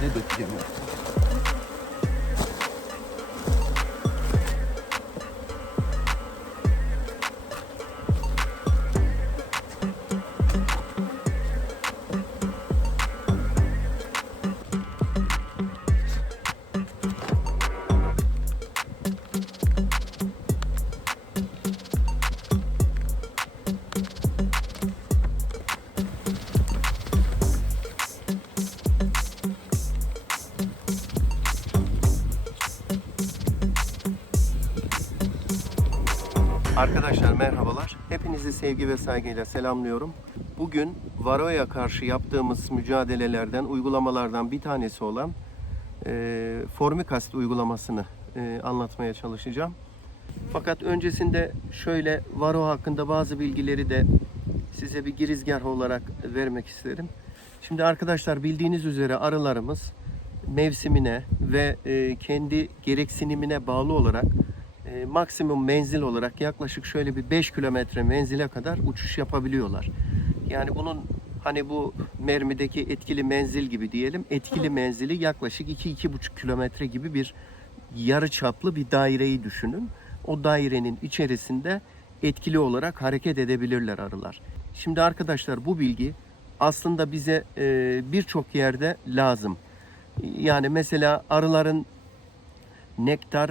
şekilde dökeceğim. Arkadaşlar merhabalar. Hepinizi sevgi ve saygıyla selamlıyorum. Bugün varoya karşı yaptığımız mücadelelerden, uygulamalardan bir tanesi olan Formicast uygulamasını anlatmaya çalışacağım. Fakat öncesinde şöyle varo hakkında bazı bilgileri de size bir girizgah olarak vermek isterim. Şimdi arkadaşlar bildiğiniz üzere arılarımız mevsimine ve kendi gereksinimine bağlı olarak maksimum menzil olarak yaklaşık şöyle bir 5 kilometre menzile kadar uçuş yapabiliyorlar. Yani bunun hani bu mermideki etkili menzil gibi diyelim, etkili menzili yaklaşık 2-2,5 kilometre gibi bir yarı çaplı bir daireyi düşünün. O dairenin içerisinde etkili olarak hareket edebilirler arılar. Şimdi arkadaşlar bu bilgi aslında bize birçok yerde lazım. Yani mesela arıların nektar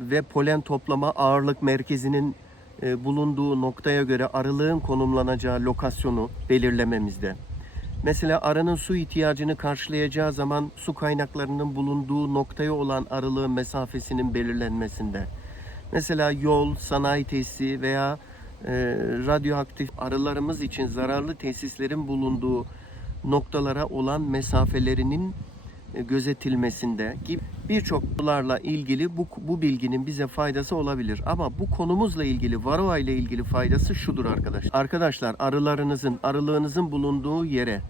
ve polen toplama ağırlık merkezinin bulunduğu noktaya göre arılığın konumlanacağı lokasyonu belirlememizde. Mesela arının su ihtiyacını karşılayacağı zaman su kaynaklarının bulunduğu noktaya olan arılığın mesafesinin belirlenmesinde. Mesela yol, sanayi tesisi veya radyoaktif arılarımız için zararlı tesislerin bulunduğu noktalara olan mesafelerinin gözetilmesinde gibi birçok konularla ilgili bu bilginin bize faydası olabilir. Ama bu konumuzla ilgili, varroa ile ilgili faydası şudur arkadaşlar. Arkadaşlar arılığınızın bulunduğu yere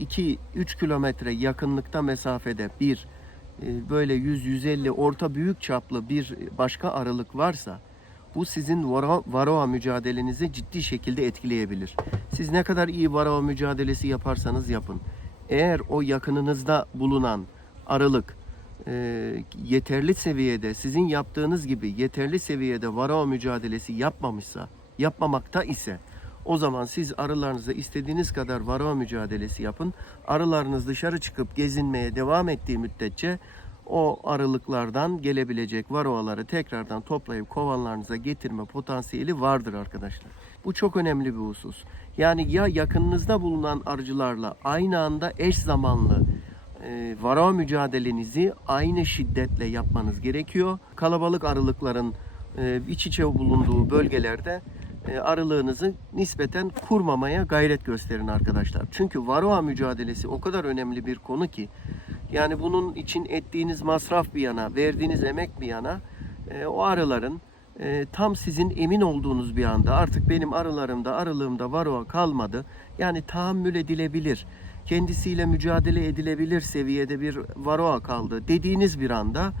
2-3 kilometre yakınlıkta mesafede bir böyle 100-150 orta büyük çaplı bir başka arılık varsa bu sizin varroa mücadelenizi ciddi şekilde etkileyebilir. Siz ne kadar iyi varroa mücadelesi yaparsanız yapın. Eğer o yakınınızda bulunan arılık yeterli seviyede, sizin yaptığınız gibi yeterli seviyede varroa mücadelesi yapmamakta ise o zaman siz arılarınızla istediğiniz kadar varroa mücadelesi yapın. Arılarınız dışarı çıkıp gezinmeye devam ettiği müddetçe o arılıklardan gelebilecek varroaları tekrardan toplayıp kovanlarınıza getirme potansiyeli vardır arkadaşlar. Bu çok önemli bir husus. Yani ya yakınınızda bulunan arıcılarla aynı anda eş zamanlı varroa mücadelenizi aynı şiddetle yapmanız gerekiyor. Kalabalık arılıkların iç içe bulunduğu bölgelerde arılığınızı nispeten kurmamaya gayret gösterin arkadaşlar. Çünkü varroa mücadelesi o kadar önemli bir konu ki yani bunun için ettiğiniz masraf bir yana, verdiğiniz emek bir yana o arıların tam sizin emin olduğunuz bir anda artık benim arılığımda varroa kalmadı. Yani tahammül edilebilir, kendisiyle mücadele edilebilir seviyede bir varroa kaldı dediğiniz bir anda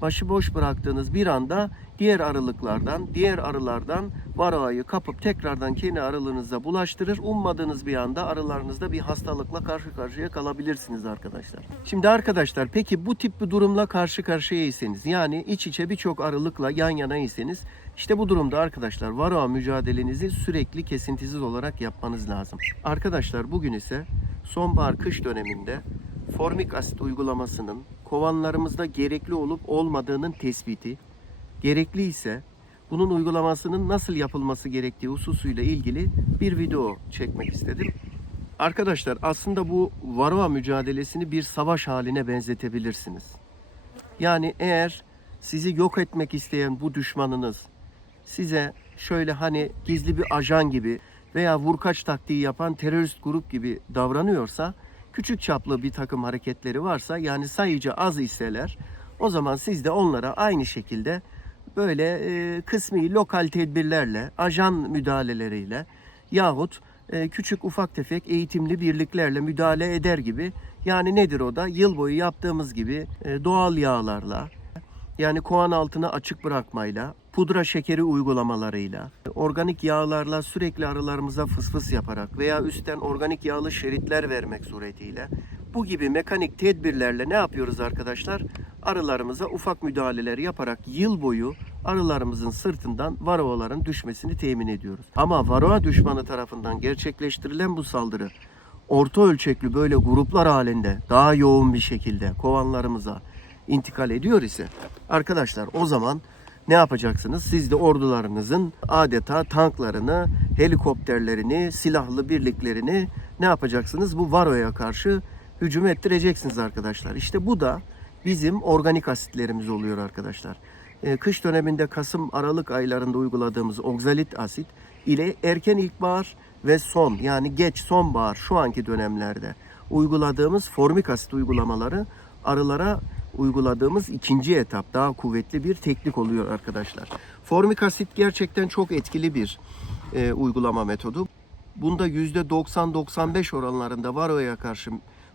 başıboş bıraktığınız bir anda diğer arılardan varroayı kapıp tekrardan kendi arılığınıza bulaştırır. Ummadığınız bir anda arılarınızda bir hastalıkla karşı karşıya kalabilirsiniz arkadaşlar. Şimdi arkadaşlar peki bu tip bir durumla karşı karşıyaysanız yani iç içe birçok arılıkla yan yanaysanız işte bu durumda arkadaşlar varroa mücadelenizi sürekli kesintisiz olarak yapmanız lazım. Arkadaşlar bugün ise sonbahar kış döneminde Formicast uygulamasının kovanlarımızda gerekli olup olmadığının tespiti, gerekli ise bunun uygulamasının nasıl yapılması gerektiği hususuyla ilgili bir video çekmek istedim. Arkadaşlar aslında bu varroa mücadelesini bir savaş haline benzetebilirsiniz. Yani eğer sizi yok etmek isteyen bu düşmanınız size şöyle hani gizli bir ajan gibi veya vurkaç taktiği yapan terörist grup gibi davranıyorsa, küçük çaplı bir takım hareketleri varsa yani sayıca az iseler o zaman siz de onlara aynı şekilde böyle kısmi lokal tedbirlerle, ajan müdahaleleriyle yahut küçük ufak tefek eğitimli birliklerle müdahale eder gibi yani nedir o da yıl boyu yaptığımız gibi doğal yağlarla yani kovan altını açık bırakmayla, pudra şekeri uygulamalarıyla, organik yağlarla sürekli arılarımıza fısfıs yaparak veya üstten organik yağlı şeritler vermek suretiyle Bu gibi mekanik tedbirlerle ne yapıyoruz arkadaşlar? Arılarımıza ufak müdahaleler yaparak yıl boyu arılarımızın sırtından varoaların düşmesini temin ediyoruz. Ama varoa düşmanı tarafından gerçekleştirilen bu saldırı orta ölçekli böyle gruplar halinde daha yoğun bir şekilde kovanlarımıza intikal ediyor ise arkadaşlar o zaman ne yapacaksınız? Siz de ordularınızın adeta tanklarını, helikopterlerini, silahlı birliklerini ne yapacaksınız? Bu varoya karşı hücum ettireceksiniz arkadaşlar. İşte bu da bizim organik asitlerimiz oluyor arkadaşlar. Kış döneminde Kasım-Aralık aylarında uyguladığımız oksalit asit ile erken ilkbahar ve son yani geç sonbahar şu anki dönemlerde uyguladığımız formik asit uygulamaları arılara uyguladığımız ikinci etap daha kuvvetli bir teknik oluyor arkadaşlar. Formik asit gerçekten çok etkili bir uygulama metodu. Bunda %90-95 oranlarında varoya karşı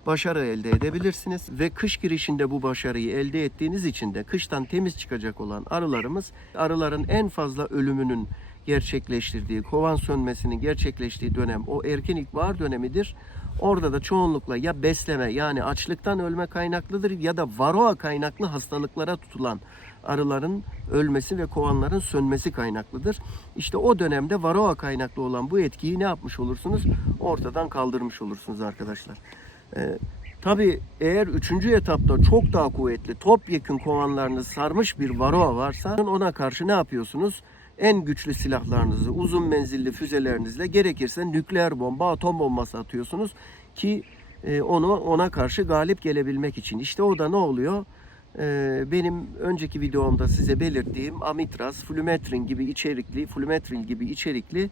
başarı elde edebilirsiniz ve kış girişinde bu başarıyı elde ettiğiniz için de kıştan temiz çıkacak olan arılarımız arıların en fazla ölümünün gerçekleştirdiği, kovan sönmesinin gerçekleştiği dönem o erken ilkbahar dönemidir. Orada da çoğunlukla ya besleme yani açlıktan ölme kaynaklıdır ya da varoa kaynaklı hastalıklara tutulan arıların ölmesi ve kovanların sönmesi kaynaklıdır. İşte o dönemde varoa kaynaklı olan bu etkiyi ne yapmış olursunuz? Ortadan kaldırmış olursunuz arkadaşlar. Tabii eğer 3. etapta çok daha kuvvetli topyekün kovanlarını sarmış bir varoa varsa ona karşı ne yapıyorsunuz? En güçlü silahlarınızı, uzun menzilli füzelerinizle gerekirse nükleer bomba, atom bombası atıyorsunuz ki ona karşı galip gelebilmek için. İşte o da ne oluyor? Benim önceki videomda size belirttiğim amitraz, flumetrin gibi içerikli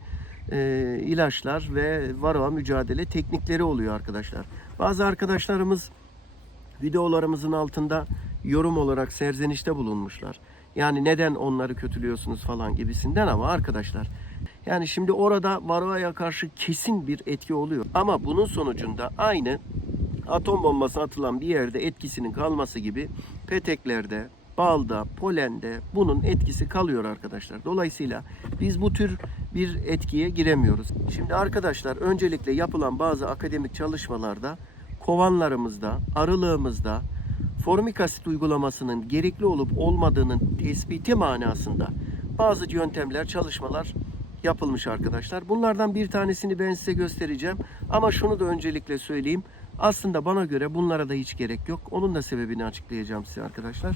ilaçlar ve varoa mücadele teknikleri oluyor arkadaşlar. Bazı arkadaşlarımız videolarımızın altında yorum olarak serzenişte bulunmuşlar. Yani neden onları kötülüyorsunuz falan gibisinden ama arkadaşlar yani şimdi orada varoaya karşı kesin bir etki oluyor. Ama bunun sonucunda aynı atom bombası atılan bir yerde etkisinin kalması gibi peteklerde, balda, polende bunun etkisi kalıyor arkadaşlar. Dolayısıyla biz bu tür bir etkiye giremiyoruz. Şimdi arkadaşlar öncelikle yapılan bazı akademik çalışmalarda kovanlarımızda, arılığımızda formik asit uygulamasının gerekli olup olmadığının tespiti manasında bazı yöntemler, çalışmalar yapılmış arkadaşlar. Bunlardan bir tanesini ben size göstereceğim. Ama şunu da öncelikle söyleyeyim. Aslında bana göre bunlara da hiç gerek yok. Onun da sebebini açıklayacağım size arkadaşlar.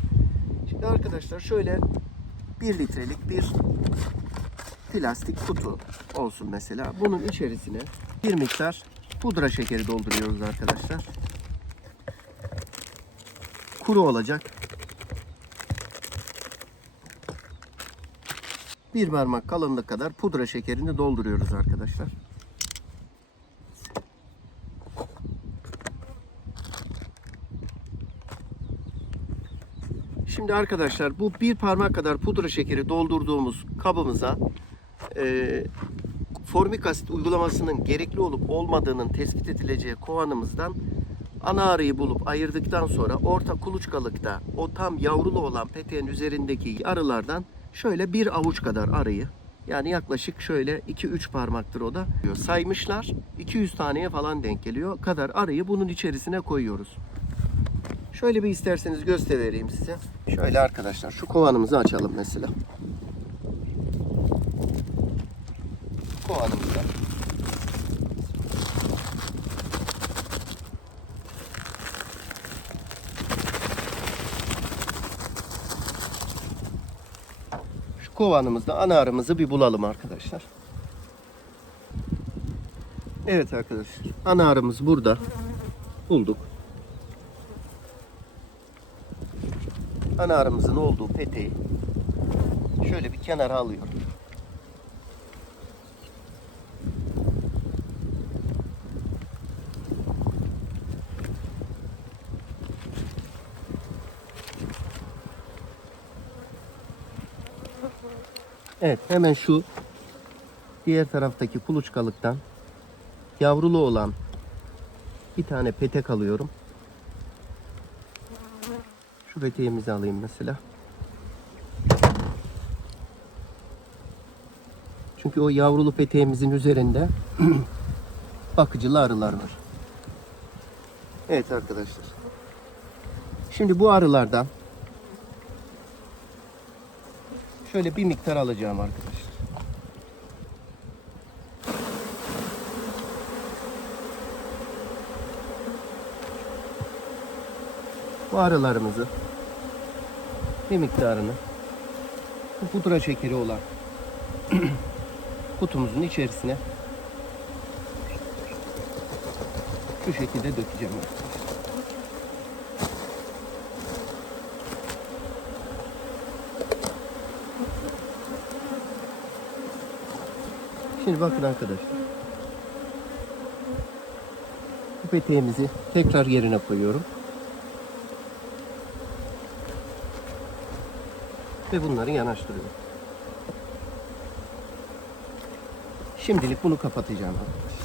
Şimdi arkadaşlar şöyle 1 litrelik bir plastik kutu olsun mesela. Bunun içerisine bir miktar pudra şekeri dolduruyoruz arkadaşlar. Kuru olacak. Bir parmak kalınlık kadar pudra şekerini dolduruyoruz arkadaşlar. Şimdi arkadaşlar bu bir parmak kadar pudra şekeri doldurduğumuz kabımıza formik asit uygulamasının gerekli olup olmadığının tespit edileceği kovanımızdan ana arıyı bulup ayırdıktan sonra orta kuluçkalıkta o tam yavrulu olan peteğin üzerindeki arılardan şöyle bir avuç kadar arıyı yani yaklaşık şöyle 2-3 parmaktır o da saymışlar 200 taneye falan denk geliyor kadar arıyı bunun içerisine koyuyoruz. Şöyle bir isterseniz göstereyim size. Şöyle arkadaşlar şu kovanımızı açalım mesela. Kovanımızda şu kovanımızda ana arımızı bir bulalım arkadaşlar. Evet arkadaşlar ana arımız burada. Bulduk. Ana arımızın olduğu peteği şöyle bir kenara alıyorum. Evet hemen şu diğer taraftaki kuluçkalıktan yavrulu olan bir tane petek alıyorum. Şu peteğimizi alayım mesela. Çünkü o yavrulu peteğimizin üzerinde bakıcılı arılar var. Evet arkadaşlar. Şimdi bu arılardan şöyle bir miktar alacağım arkadaşlar. Bu arılarımızı bir miktarını bu pudra şekeri olan kutumuzun içerisine şu şekilde dökeceğim arkadaşlar. Şimdi bakın arkadaşlar. Bu peteğimizi tekrar yerine koyuyorum. Ve bunları yanaştırıyorum. Şimdilik bunu kapatacağım arkadaşlar.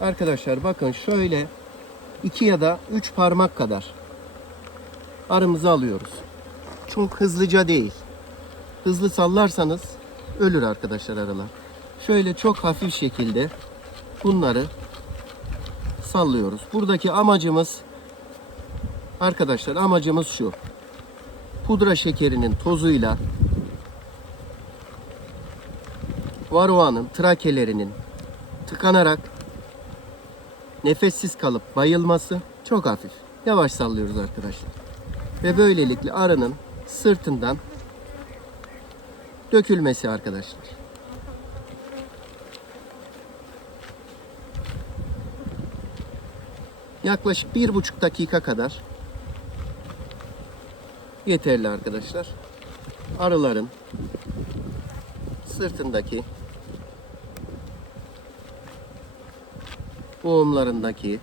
Arkadaşlar bakın şöyle 2 ya da 3 parmak kadar arımızı alıyoruz. Çok hızlıca değil. Hızlı sallarsanız ölür arkadaşlar arılar. Şöyle çok hafif şekilde bunları sallıyoruz. Buradaki amacımız arkadaşlar amacımız şu. Pudra şekerinin tozuyla varroanın trakelerinin tıkanarak nefessiz kalıp bayılması, çok hafif. Yavaş sallıyoruz arkadaşlar. Ve böylelikle arının sırtından dökülmesi arkadaşlar. Yaklaşık 1,5 dakika kadar yeterli arkadaşlar. Arıların sırtındaki, boğumlarındaki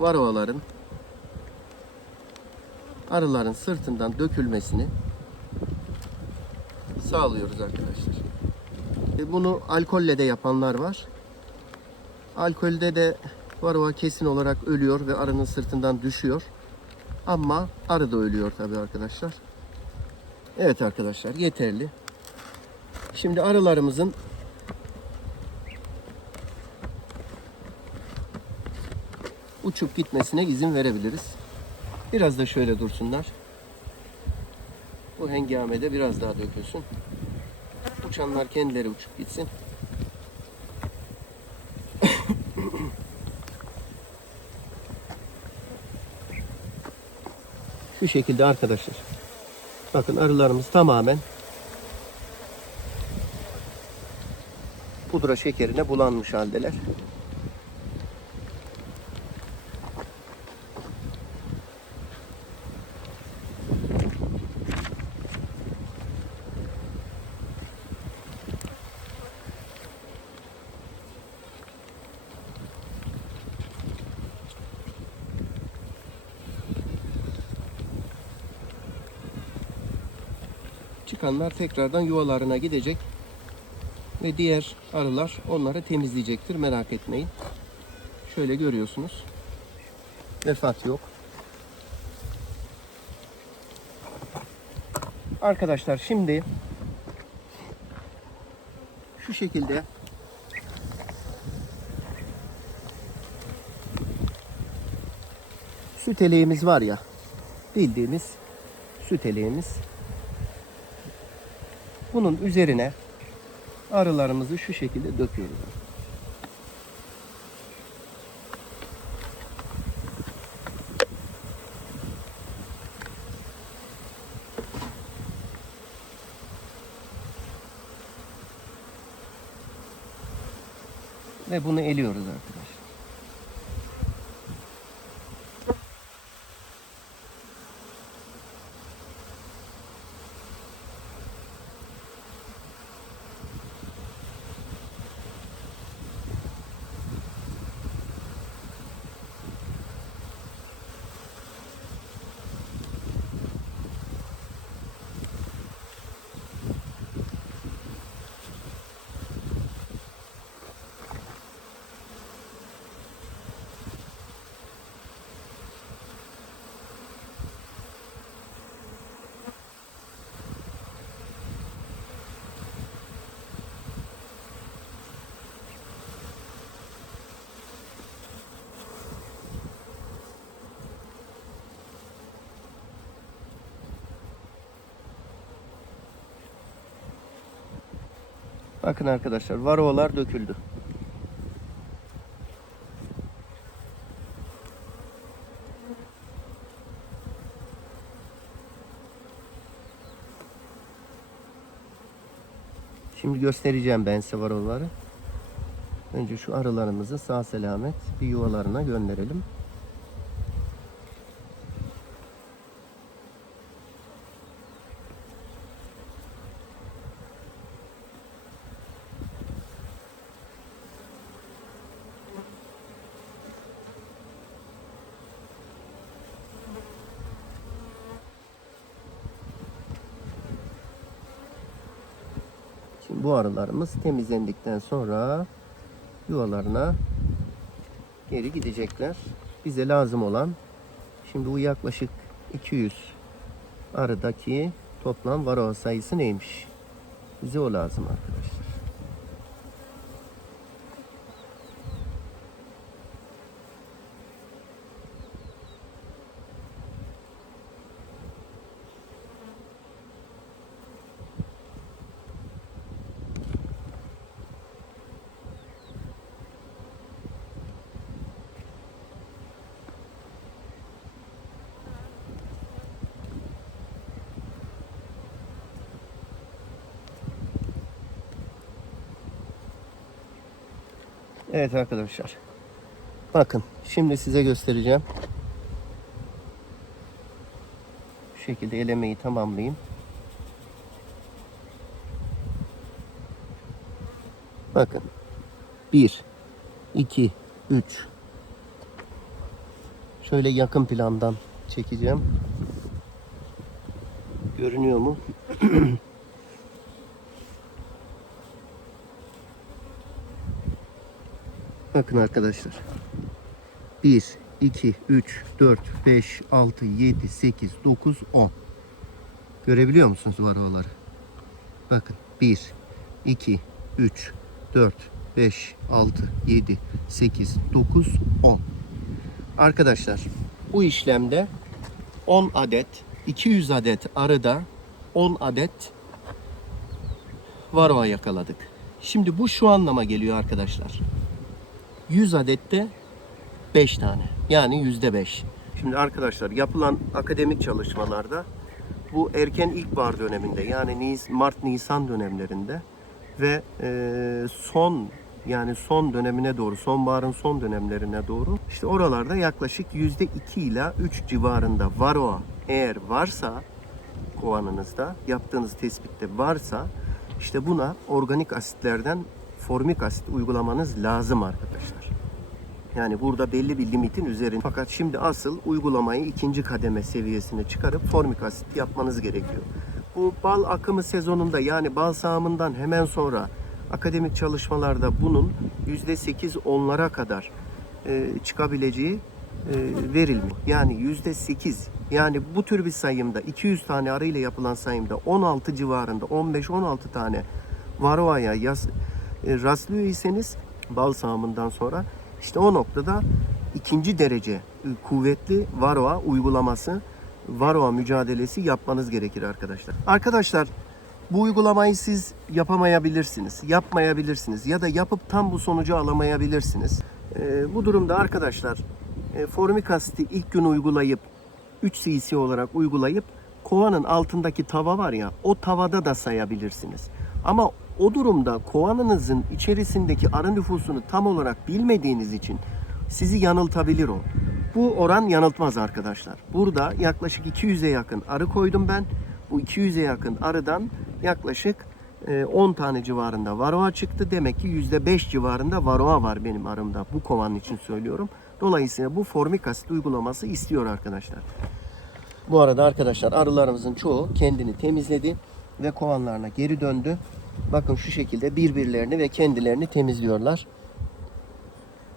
varroaların arıların sırtından dökülmesini sağlıyoruz arkadaşlar. Bunu alkolle de yapanlar var. Alkolde de varroa kesin olarak ölüyor ve arının sırtından düşüyor. Ama arı da ölüyor tabii arkadaşlar. Evet arkadaşlar, yeterli. Şimdi arılarımızın uçup gitmesine izin verebiliriz. Biraz da şöyle dursunlar. Bu hengamede biraz daha dökülsün. Uçanlar kendileri uçup gitsin. Şu şekilde arkadaşlar. Bakın arılarımız tamamen pudra şekerine bulanmış haldeler. Çıkanlar tekrardan yuvalarına gidecek ve diğer arılar onları temizleyecektir. Merak etmeyin. Şöyle görüyorsunuz. Vefat yok. Arkadaşlar şimdi şu şekilde süt eleğimiz var ya, bildiğimiz süt eleğimiz. Bunun üzerine arılarımızı şu şekilde döküyoruz. Ve bunu eliyoruz arkadaşlar. Bakın arkadaşlar, varoalar döküldü. Şimdi göstereceğim ben size varoaları. Önce şu arılarımızı sağ selamet bir yuvalarına gönderelim. Şimdi bu arılarımız temizlendikten sonra yuvalarına geri gidecekler. Bize lazım olan, şimdi bu yaklaşık 200 arıdaki toplam varoa sayısı neymiş? Bize o lazım arkadaşlar. Evet arkadaşlar. Bakın şimdi size göstereceğim. Şu şekilde elemeyi tamamlayayım. Bakın. 1, 2, 3. Şöyle yakın plandan çekeceğim. Görünüyor mu? Bakın arkadaşlar. 1, 2, 3, 4, 5, 6, 7, 8, 9, 10. Görebiliyor musunuz varoaları? Bakın. 1, 2, 3, 4, 5, 6, 7, 8, 9, 10. Arkadaşlar bu işlemde 10 adet, 200 adet arıda 10 adet varoa yakaladık. Şimdi bu şu anlama geliyor arkadaşlar. 100 adette 5 tane. Yani %5. Şimdi arkadaşlar yapılan akademik çalışmalarda bu erken ilkbahar döneminde, yani Mart-Nisan dönemlerinde ve son dönemine doğru, sonbaharın son dönemlerine doğru, işte oralarda yaklaşık %2 ila 3 civarında varoa eğer varsa, kovanınızda yaptığınız tespitte varsa, işte buna organik asitlerden formik asit uygulamanız lazım arkadaşlar. Yani burada belli bir limitin üzerinde. Fakat şimdi asıl uygulamayı ikinci kademe seviyesine çıkarıp formik asit yapmanız gerekiyor. Bu bal akımı sezonunda, yani bal sağımından hemen sonra akademik çalışmalarda bunun %8-10'lara kadar çıkabileceği verilmiyor. Yani %8, yani bu tür bir sayımda 200 tane arı ile yapılan sayımda 16 civarında 15-16 tane varoaya rastlıyor iseniz bal sağımından sonra, işte o noktada ikinci derece kuvvetli varoa uygulaması, varoa mücadelesi yapmanız gerekir arkadaşlar. Arkadaşlar bu uygulamayı siz yapamayabilirsiniz, yapmayabilirsiniz ya da yapıp tam bu sonucu alamayabilirsiniz. Bu durumda arkadaşlar formik asiti ilk gün uygulayıp 3 cc olarak uygulayıp kovanın altındaki tava var ya, o tavada da sayabilirsiniz. Ama o durumda kovanınızın içerisindeki arı nüfusunu tam olarak bilmediğiniz için sizi yanıltabilir o. Bu oran yanıltmaz arkadaşlar. Burada yaklaşık 200'e yakın arı koydum ben. Bu 200'e yakın arıdan yaklaşık 10 tane civarında varoa çıktı. Demek ki %5 civarında varoa var benim arımda. Bu kovanın için söylüyorum. Dolayısıyla bu formik asit uygulaması istiyor arkadaşlar. Bu arada arkadaşlar arılarımızın çoğu kendini temizledi ve kovanlarına geri döndü. Bakın şu şekilde birbirlerini ve kendilerini temizliyorlar.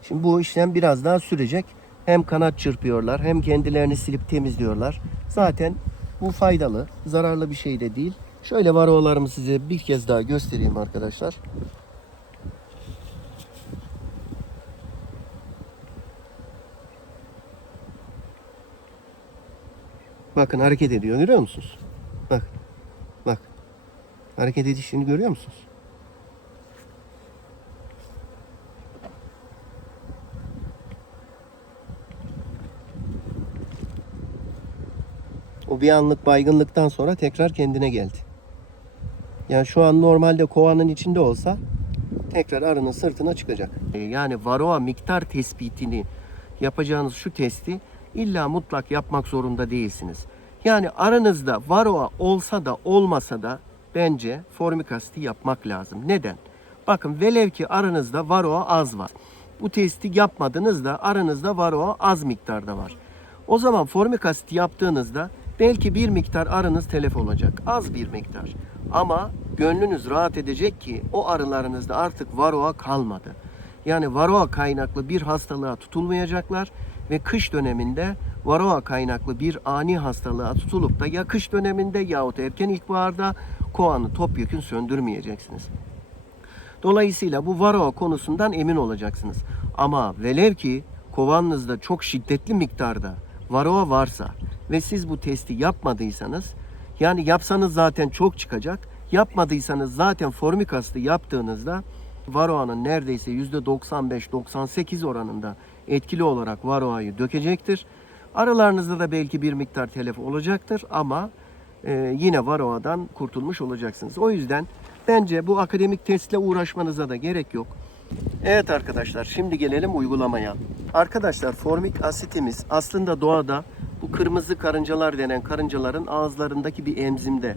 Şimdi bu işlem biraz daha sürecek. Hem kanat çırpıyorlar hem kendilerini silip temizliyorlar. Zaten bu faydalı, zararlı bir şey de değil. Şöyle varoalarımı size bir kez daha göstereyim arkadaşlar. Bakın hareket ediyor, görüyor musunuz? Bak. Bak. Hareket edişini görüyor musunuz? O bir anlık baygınlıktan sonra tekrar kendine geldi. Yani şu an normalde kovanın içinde olsa tekrar arının sırtına çıkacak. Yani varroa miktar tespitini yapacağınız şu testi illa mutlak yapmak zorunda değilsiniz. Yani aranızda varroa olsa da olmasa da bence formik asiti yapmak lazım. Neden? Bakın velev ki aranızda varroa az var. Bu testi yapmadınız da aranızda varroa az miktarda var. O zaman formik asit yaptığınızda belki bir miktar arınız telef olacak. Az bir miktar. Ama gönlünüz rahat edecek ki o arılarınızda artık varroa kalmadı. Yani varroa kaynaklı bir hastalığa tutulmayacaklar ve kış döneminde varroa kaynaklı bir ani hastalığa tutulup da ya kış döneminde yahut erken ilkbaharda kovanı topyekün söndürmeyeceksiniz. Dolayısıyla bu varroa konusundan emin olacaksınız. Ama velev ki kovanınızda çok şiddetli miktarda varroa varsa ve siz bu testi yapmadıysanız, yani yapsanız zaten çok çıkacak, yapmadıysanız zaten formik asiti yaptığınızda varroanın neredeyse %95-98 oranında etkili olarak varroayı dökecektir. Arılarınızda da belki bir miktar telef olacaktır ama yine varroadan kurtulmuş olacaksınız. O yüzden bence bu akademik testle uğraşmanıza da gerek yok. Evet arkadaşlar, şimdi gelelim uygulamaya. Arkadaşlar, formik asitimiz aslında doğada bu kırmızı karıncalar denen karıncaların ağızlarındaki bir enzimde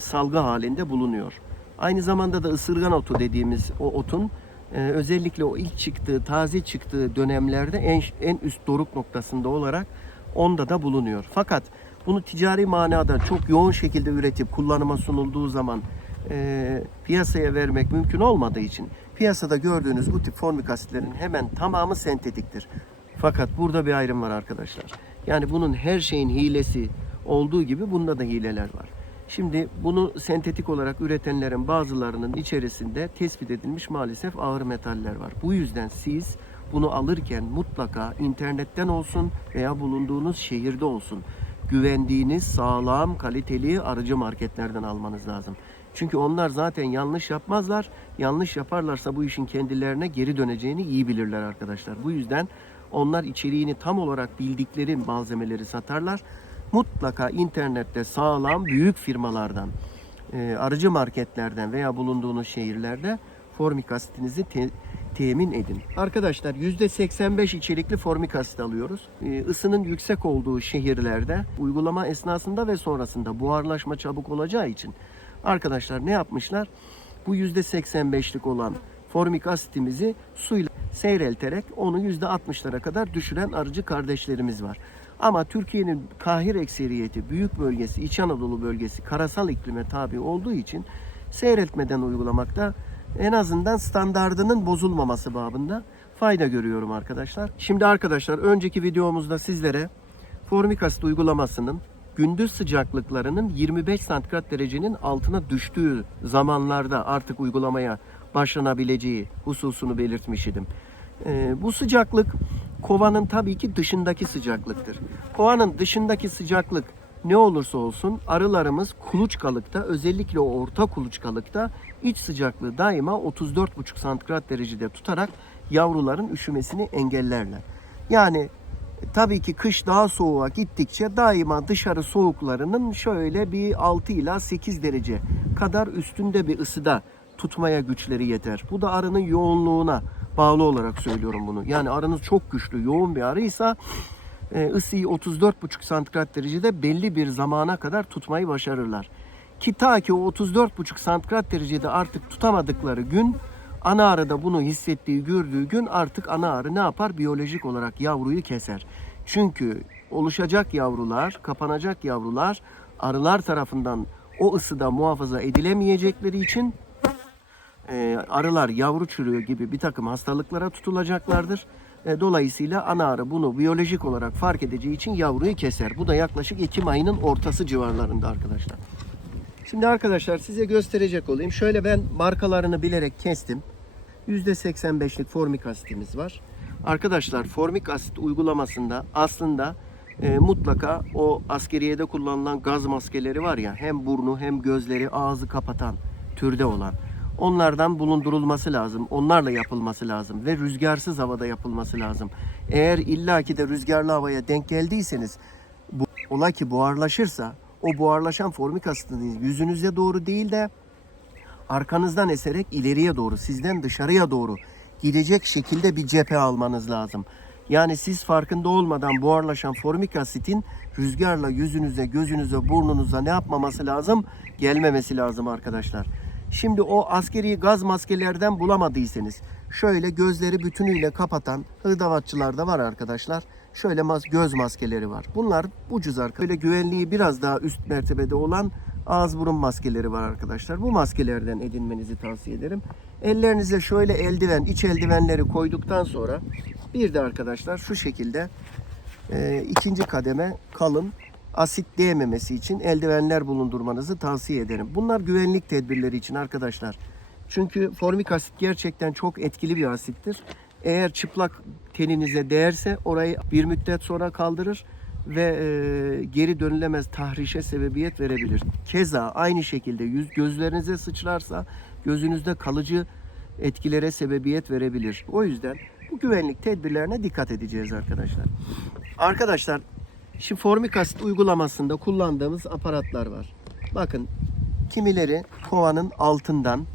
salgı halinde bulunuyor. Aynı zamanda da ısırgan otu dediğimiz o otun özellikle o ilk çıktığı, taze çıktığı dönemlerde en üst doruk noktasında olarak onda da bulunuyor. Fakat bunu ticari manada çok yoğun şekilde üretip kullanıma sunulduğu zaman piyasaya vermek mümkün olmadığı için piyasada gördüğünüz bu tip formik asitlerin hemen tamamı sentetiktir. Fakat burada bir ayrım var arkadaşlar. Yani bunun her şeyin hilesi olduğu gibi bunda da hileler var. Şimdi bunu sentetik olarak üretenlerin bazılarının içerisinde tespit edilmiş maalesef ağır metaller var. Bu yüzden siz bunu alırken mutlaka internetten olsun veya bulunduğunuz şehirde olsun güvendiğiniz sağlam, kaliteli arıcı marketlerden almanız lazım. Çünkü onlar zaten yanlış yapmazlar. Yanlış yaparlarsa bu işin kendilerine geri döneceğini iyi bilirler arkadaşlar. Bu yüzden onlar içeriğini tam olarak bildikleri malzemeleri satarlar. Mutlaka internette sağlam büyük firmalardan, arıcı marketlerden veya bulunduğunuz şehirlerde formik asitinizi temin edin. Arkadaşlar %85 içerikli formik asit alıyoruz. Isının yüksek olduğu şehirlerde uygulama esnasında ve sonrasında buharlaşma çabuk olacağı için arkadaşlar ne yapmışlar? Bu %85'lik olan formik asitimizi suyla seyrelterek onu %60'lara kadar düşüren arıcı kardeşlerimiz var. Ama Türkiye'nin kahir ekseriyeti, büyük bölgesi, İç Anadolu bölgesi karasal iklime tabi olduğu için seyreltmeden uygulamakta en azından standardının bozulmaması babında fayda görüyorum arkadaşlar. Şimdi arkadaşlar önceki videomuzda sizlere formik asit uygulamasının gündüz sıcaklıklarının 25 santigrat derecenin altına düştüğü zamanlarda artık uygulamaya başlanabileceği hususunu belirtmiş idim. Bu sıcaklık kovanın tabii ki dışındaki sıcaklıktır. Kovanın dışındaki sıcaklık ne olursa olsun arılarımız kuluçkalıkta, özellikle o orta kuluçkalıkta iç sıcaklığı daima 34,5 santigrat derecede tutarak yavruların üşümesini engellerler. Yani tabii ki kış daha soğuğa gittikçe daima dışarı soğuklarının şöyle bir 6 ila 8 derece kadar üstünde bir ısıda tutmaya güçleri yeter. Bu da arının yoğunluğuna bağlı olarak söylüyorum bunu. Yani arınız çok güçlü, yoğun bir arıysa ısıyı 34,5 santigrat derecede belli bir zamana kadar tutmayı başarırlar. Ki ta ki o 34,5 santigrat derecede artık tutamadıkları gün, ana arıda bunu hissettiği, gördüğü gün artık ana arı ne yapar? Biyolojik olarak yavruyu keser. Çünkü oluşacak yavrular, kapanacak yavrular arılar tarafından o ısıda muhafaza edilemeyecekleri için arılar yavru çürüğü gibi bir takım hastalıklara tutulacaklardır. Dolayısıyla ana arı bunu biyolojik olarak fark edeceği için yavruyu keser. Bu da yaklaşık Ekim ayının ortası civarlarında arkadaşlar. Şimdi arkadaşlar size gösterecek olayım. Şöyle ben markalarını bilerek kestim. %85'lik formik asitimiz var. Arkadaşlar formik asit uygulamasında aslında mutlaka o askeriyede kullanılan gaz maskeleri var ya, hem burnu hem gözleri ağzı kapatan türde olan. Onlardan bulundurulması lazım. Onlarla yapılması lazım ve rüzgarsız havada yapılması lazım. Eğer illaki de rüzgarlı havaya denk geldiyseniz Ola ki buharlaşırsa o buharlaşan formik asitini yüzünüze doğru değil de arkanızdan eserek ileriye doğru, sizden dışarıya doğru gidecek şekilde bir cephe almanız lazım. Yani siz farkında olmadan buharlaşan formik asitin rüzgarla yüzünüze, gözünüze, burnunuza ne yapmaması lazım? Gelmemesi lazım arkadaşlar. Şimdi o askeri gaz maskelerden bulamadıysanız şöyle gözleri bütünüyle kapatan hırdavatçılarda var arkadaşlar. Şöyle göz maskeleri var. Bunlar ucuz arkadaşlar. Böyle güvenliği biraz daha üst mertebede olan ağız burun maskeleri var arkadaşlar. Bu maskelerden edinmenizi tavsiye ederim. Ellerinize şöyle eldiven, iç eldivenleri koyduktan sonra bir de arkadaşlar şu şekilde ikinci kademe kalın asit değmemesi için eldivenler bulundurmanızı tavsiye ederim. Bunlar güvenlik tedbirleri için arkadaşlar. Çünkü formik asit gerçekten çok etkili bir asittir. Eğer çıplak teninize değerse orayı bir müddet sonra kaldırır ve geri dönülemez tahrişe sebebiyet verebilir. Keza aynı şekilde gözlerinize sıçrarsa gözünüzde kalıcı etkilere sebebiyet verebilir. O yüzden bu güvenlik tedbirlerine dikkat edeceğiz arkadaşlar. Arkadaşlar, şimdi formik asit uygulamasında kullandığımız aparatlar var. Bakın, kimileri kovanın altından,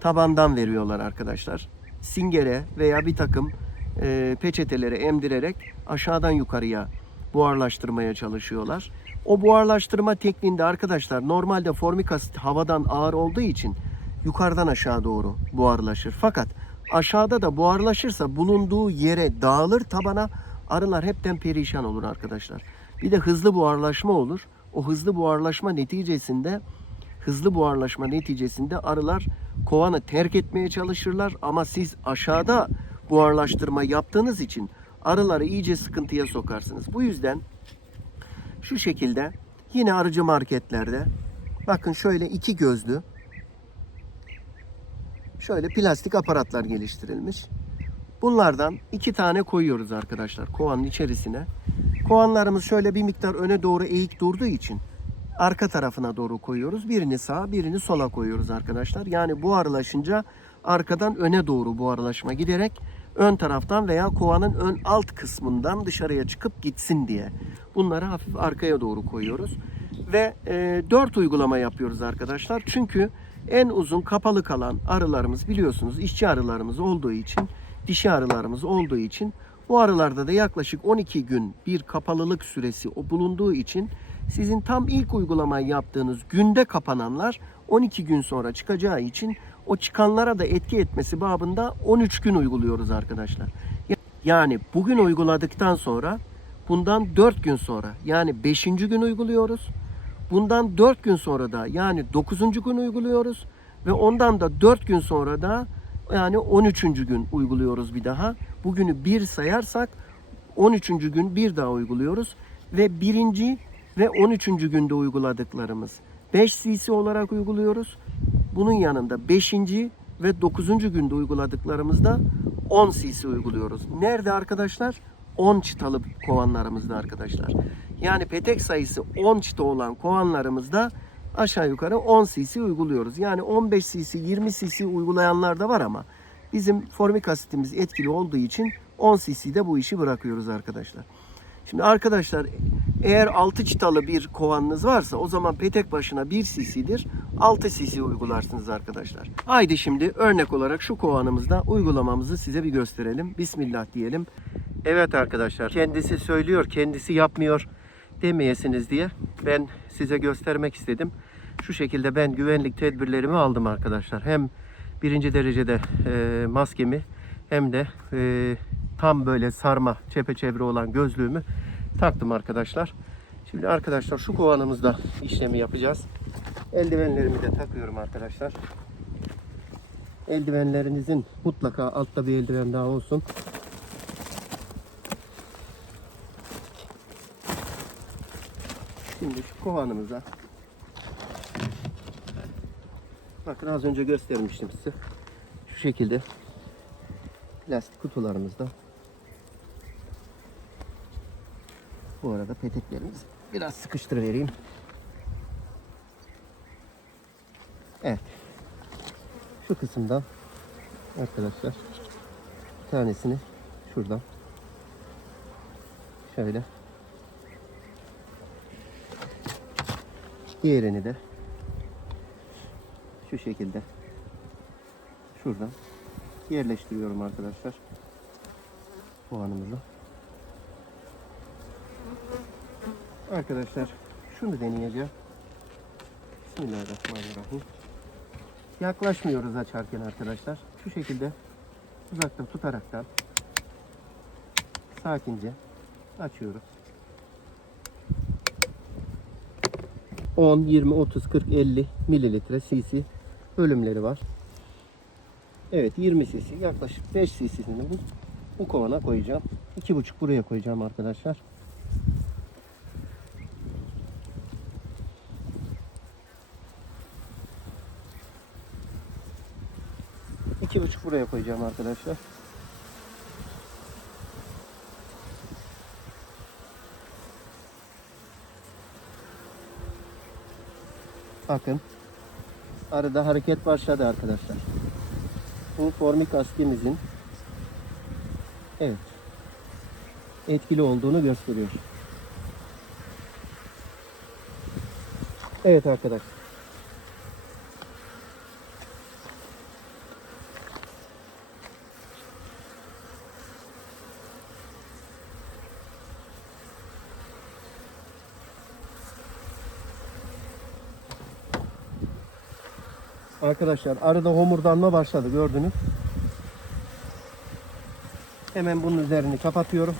tabandan veriyorlar arkadaşlar. Singere veya bir takım peçetelere emdirerek aşağıdan yukarıya buharlaştırmaya çalışıyorlar. O buharlaştırma tekniğinde arkadaşlar normalde formik asit havadan ağır olduğu için yukarıdan aşağı doğru buharlaşır. Fakat aşağıda da buharlaşırsa bulunduğu yere dağılır tabana, arılar hepten perişan olur arkadaşlar. Bir de hızlı buharlaşma olur. O hızlı buharlaşma neticesinde arılar kovanı terk etmeye çalışırlar ama siz aşağıda buharlaştırma yaptığınız için arıları iyice sıkıntıya sokarsınız. Bu yüzden şu şekilde yine arıcı marketlerde bakın şöyle iki gözlü şöyle plastik aparatlar geliştirilmiş. Bunlardan 2 tane koyuyoruz arkadaşlar kovanın içerisine. Kovanlarımız şöyle bir miktar öne doğru eğik durduğu için arka tarafına doğru koyuyoruz. Birini sağa, birini sola koyuyoruz arkadaşlar. Yani buharlaşınca arkadan öne doğru buharlaşma giderek ön taraftan veya kovanın ön alt kısmından dışarıya çıkıp gitsin diye. Bunları hafif arkaya doğru koyuyoruz. Ve 4 uygulama yapıyoruz arkadaşlar. Çünkü en uzun kapalı kalan arılarımız biliyorsunuz işçi arılarımız olduğu için, dişi arılarımız olduğu için bu arılarda da yaklaşık 12 gün bir kapalılık süresi bulunduğu için sizin tam ilk uygulamayı yaptığınız günde kapananlar 12 gün sonra çıkacağı için o çıkanlara da etki etmesi babında 13 gün uyguluyoruz arkadaşlar. Yani bugün uyguladıktan sonra bundan 4 gün sonra yani 5. gün uyguluyoruz. Bundan 4 gün sonra da yani 9. gün uyguluyoruz. Ve ondan da 4 gün sonra da yani 13. gün uyguluyoruz bir daha. Bugünü 1 sayarsak 13. gün bir daha uyguluyoruz. Ve 1. ve 13. günde uyguladıklarımız 5 cc olarak uyguluyoruz. Bunun yanında 5. ve 9. günde uyguladıklarımızda 10 cc uyguluyoruz. Nerede arkadaşlar? 10 çıtalı kovanlarımızda arkadaşlar. Yani petek sayısı 10 çıta olan kovanlarımızda aşağı yukarı 10 cc uyguluyoruz. Yani 15 cc, 20 cc uygulayanlar da var ama bizim formik asitimiz etkili olduğu için 10 cc'de bu işi bırakıyoruz arkadaşlar. Şimdi arkadaşlar eğer 6 çıtalı bir kovanınız varsa o zaman petek başına 1 cc'dir. 6 cc uygularsınız arkadaşlar. Haydi şimdi örnek olarak şu kovanımızda uygulamamızı size bir gösterelim. Bismillah diyelim. Evet arkadaşlar, kendisi söylüyor, kendisi yapmıyor demeyesiniz diye ben size göstermek istedim. Şu şekilde ben güvenlik tedbirlerimi aldım arkadaşlar. Hem birinci derecede maskemi hem de tam böyle sarma çepeçevre olan gözlüğümü taktım arkadaşlar. Şimdi arkadaşlar şu kovanımızda işlemi yapacağız. Eldivenlerimi de takıyorum arkadaşlar. Eldivenlerinizin mutlaka altta bir eldiven daha olsun. Şimdi şu kovanımıza bakın az önce göstermiştim size. Şu şekilde plastik kutularımızda. Bu arada peteklerimizi biraz sıkıştırıvereyim. Evet. Şu kısımdan arkadaşlar bir tanesini şuradan şöyle Diğerini de şu şekilde şuradan yerleştiriyorum arkadaşlar. Soğanımızı. Arkadaşlar şunu deneyeceğim. Bismillahirrahmanirrahim. Yaklaşmıyoruz açarken arkadaşlar. Şu şekilde uzakta tutaraktan sakince açıyoruz. 10, 20, 30, 40, 50 mililitre cc bölümleri var. Evet, 20 cc, yaklaşık 5 cc'sini bu kovana koyacağım. 2,5 buraya koyacağım arkadaşlar. İki buçuk buraya koyacağım arkadaşlar. Bakın, arada hareket başladı arkadaşlar. Bu formik asitimizin evet etkili olduğunu gösteriyor. Evet arkadaşlar. Arkadaşlar arada homurdanma başladı, gördünüz. Hemen bunun üzerini kapatıyorum.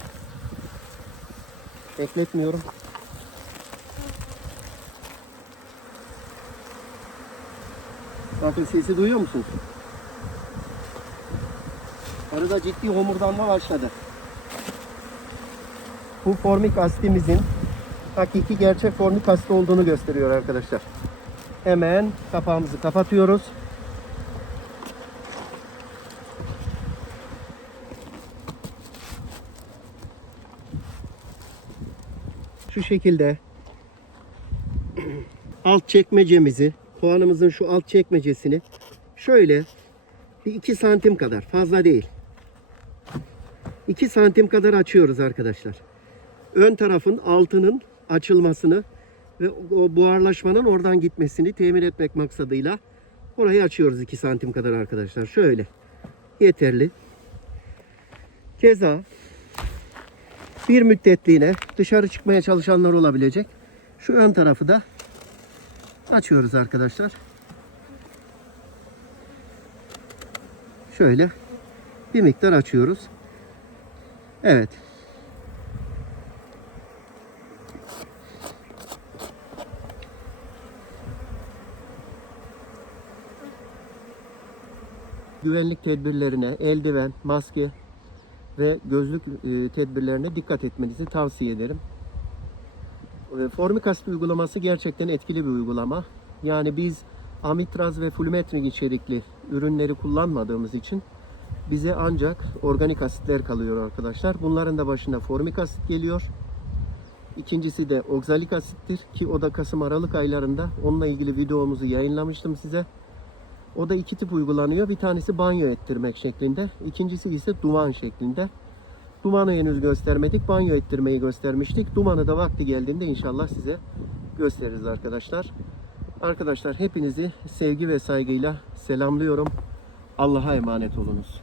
Bekletmiyorum. Bakın, sesi duyuyor musunuz? Arada ciddi homurdanma başladı. Bu formik asitimizin hakiki gerçek formik asit olduğunu gösteriyor arkadaşlar. Hemen kapağımızı kapatıyoruz. Şu şekilde alt çekmecemizi, kovanımızın şu alt çekmecesini şöyle bir 2 santim kadar, fazla değil, 2 santim kadar açıyoruz arkadaşlar. Ön tarafın altının açılmasını ve o buharlaşmanın oradan gitmesini temin etmek maksadıyla orayı açıyoruz 2 santim kadar arkadaşlar. Şöyle yeterli. Keza bir müddetliğine dışarı çıkmaya çalışanlar olabilecek. Şu ön tarafı da açıyoruz arkadaşlar. Şöyle bir miktar açıyoruz. Evet. Güvenlik tedbirlerine, eldiven, maske ve gözlük tedbirlerine dikkat etmenizi tavsiye ederim. Formik asit uygulaması gerçekten etkili bir uygulama. Yani biz amitraz ve flümetrik içerikli ürünleri kullanmadığımız için bize ancak organik asitler kalıyor arkadaşlar. Bunların da başında formik asit geliyor. İkincisi de oksalik asittir ki o da Kasım-Aralık aylarında onunla ilgili videomuzu yayınlamıştım size. O da iki tip uygulanıyor. Bir tanesi banyo ettirmek şeklinde. İkincisi ise duman şeklinde. Dumanı henüz göstermedik. Banyo ettirmeyi göstermiştik. Dumanı da vakti geldiğinde inşallah size gösteririz arkadaşlar. Arkadaşlar hepinizi sevgi ve saygıyla selamlıyorum. Allah'a emanet olunuz.